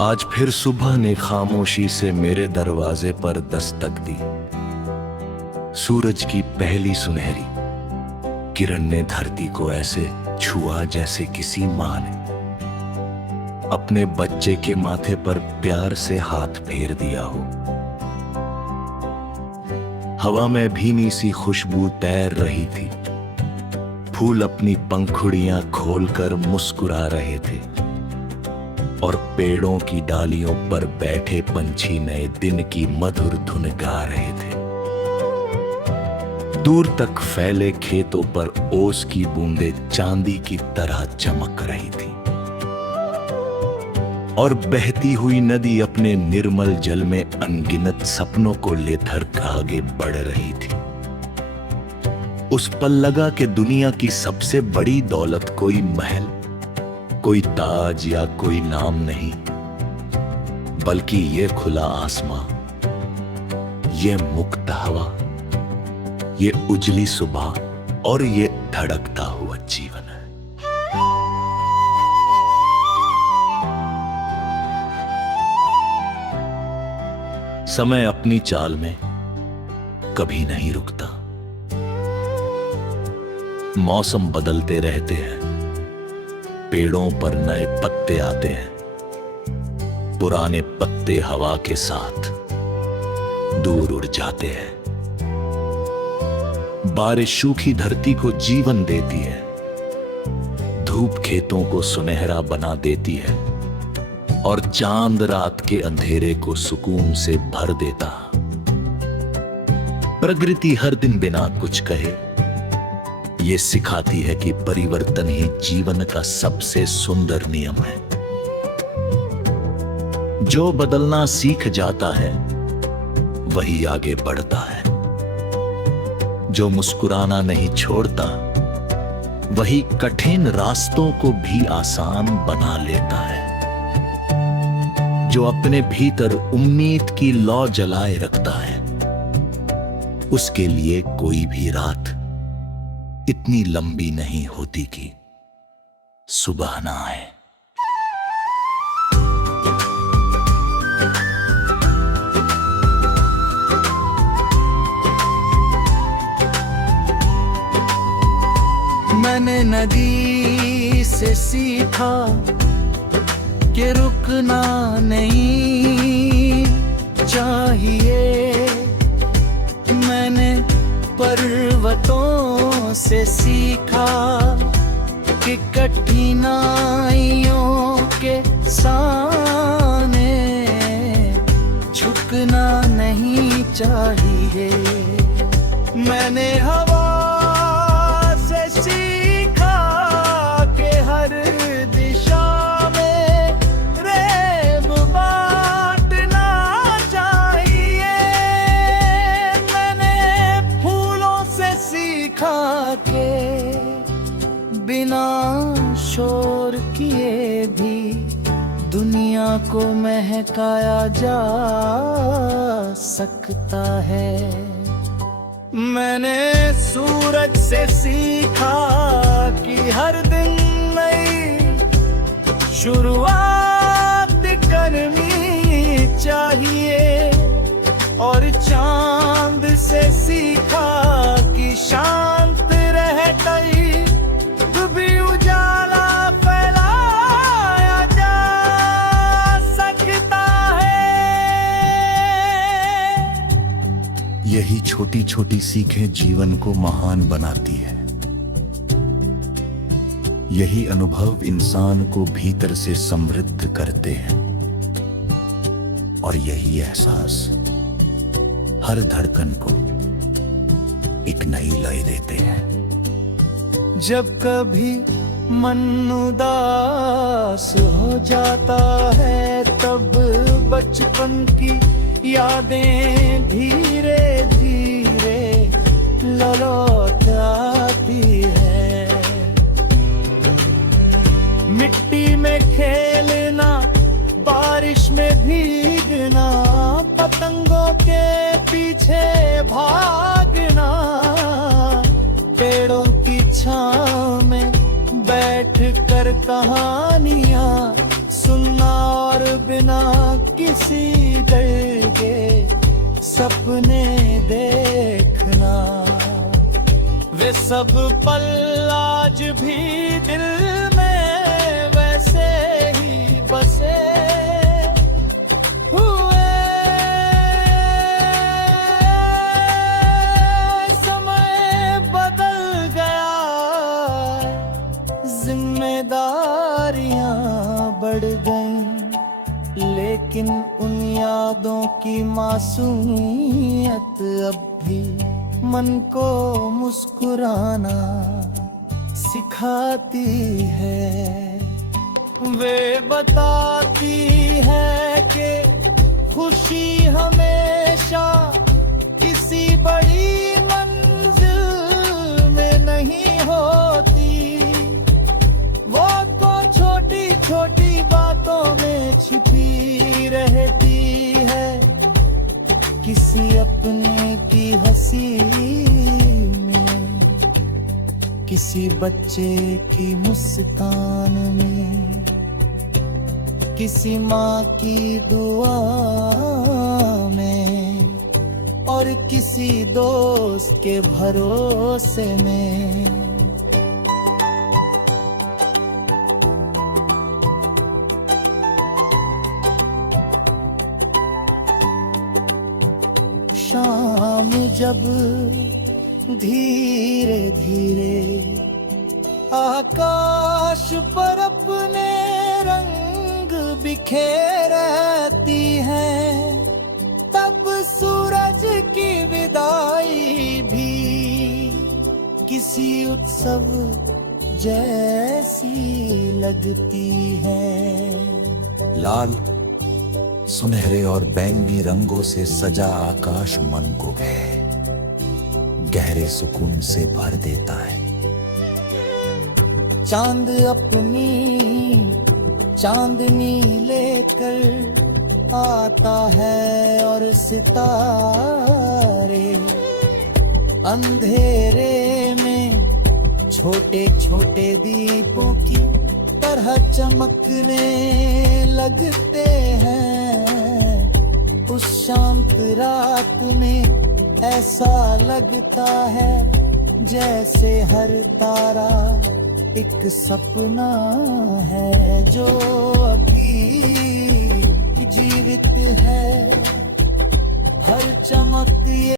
आज फिर सुबह ने खामोशी से मेरे दरवाजे पर दस्तक दी। सूरज की पहली सुनहरी किरण ने धरती को ऐसे छुआ जैसे किसी मां ने अपने बच्चे के माथे पर प्यार से हाथ फेर दिया हो। हवा में भीनी सी खुशबू तैर रही थी। फूल अपनी पंखुड़ियां खोलकर मुस्कुरा रहे थे और पेड़ों की डालियों पर बैठे पंछी नए दिन की मधुर धुन गा रहे थे। दूर तक फैले खेतों पर ओस की बूंदें चांदी की तरह चमक रही थी और बहती हुई नदी अपने निर्मल जल में अनगिनत सपनों को लेकर आगे बढ़ रही थी। उस पल लगा कि दुनिया की सबसे बड़ी दौलत कोई महल, कोई ताज या कोई नाम नहीं, बल्कि ये खुला आसमां, ये मुक्त हवा, ये उजली सुबह और ये धड़कता हुआ जीवन है। समय अपनी चाल में कभी नहीं रुकता। मौसम बदलते रहते हैं, पेड़ों पर नए पत्ते आते हैं, पुराने पत्ते हवा के साथ दूर उड़ जाते हैं। बारिश सूखी धरती को जीवन देती है, धूप खेतों को सुनहरा बना देती है और चांद रात के अंधेरे को सुकून से भर देता। प्रकृति हर दिन बिना कुछ कहे ये सिखाती है कि परिवर्तन ही जीवन का सबसे सुंदर नियम है। जो बदलना सीख जाता है वही आगे बढ़ता है। जो मुस्कुराना नहीं छोड़ता वही कठिन रास्तों को भी आसान बना लेता है। जो अपने भीतर उम्मीद की लौ जलाए रखता है उसके लिए कोई भी रात इतनी लंबी नहीं होती कि सुबह ना आए। मैंने नदी से सीखा कि रुकना नहीं चाहिए। मैंने पर्वतों से सीखा कि कठिनाइयों के सामने झुकना नहीं चाहिए। मैंने हवा से सीखा कि हर दिशा में रेब बांटना चाहिए। मैंने फूलों से सीखा के बिना शोर किए भी दुनिया को महकाया जा सकता है। मैंने सूरज से सीखा कि हर दिन नई शुरुआत करनी चाहिए और चांद से सीखा कि शांत रह गई भी उजाला फैलाया जा सकता है। यही छोटी छोटी सीखें जीवन को महान बनाती है। यही अनुभव इंसान को भीतर से समृद्ध करते हैं और यही एहसास हर धड़कन को एक नई लय देते हैं। जब कभी मन उदास हो जाता है तब बचपन की यादें धीरे धीरे लौट आती है। मिट्टी में खेलना, बारिश में भीगना, पतंगों के पीछे भागना, पेड़ों की छांव में बैठ कर कहानियां सुनना और बिना किसी डर के सपने देखना। वे सब पल आज भी दिल में वैसे ही बसे हुए। समय बदल गया, जिम्मेदारियां बढ़ गईं, लेकिन उन यादों की मासूमियत अब भी मन को मुस्कुराना सिखाती है। वे बताती है कि खुशी हमेशा किसी बड़ी मंजिल में नहीं होती, वो तो छोटी छोटी बातों में छिपी रहती है। किसी अपने की हंसी में, किसी बच्चे की मुस्कान में, किसी माँ की दुआ में, और किसी दोस्त के भरोसे में। शाम जब धीरे धीरे आकाश पर अपने रंग बिखेरती है, तब सूरज की विदाई भी किसी उत्सव जैसी लगती है। लाल, सुनहरे और बैंगनी रंगों से सजा आकाश मन को गहरे सुकून से भर देता है। चांद अपनी चांदनी लेकर आता है और सितारे अंधेरे में छोटे छोटे दीपों की तरह चमकने लगते हैं। उस शांत रात में ऐसा लगता है जैसे हर तारा एक सपना है जो अभी जीवित है। हर चमक ये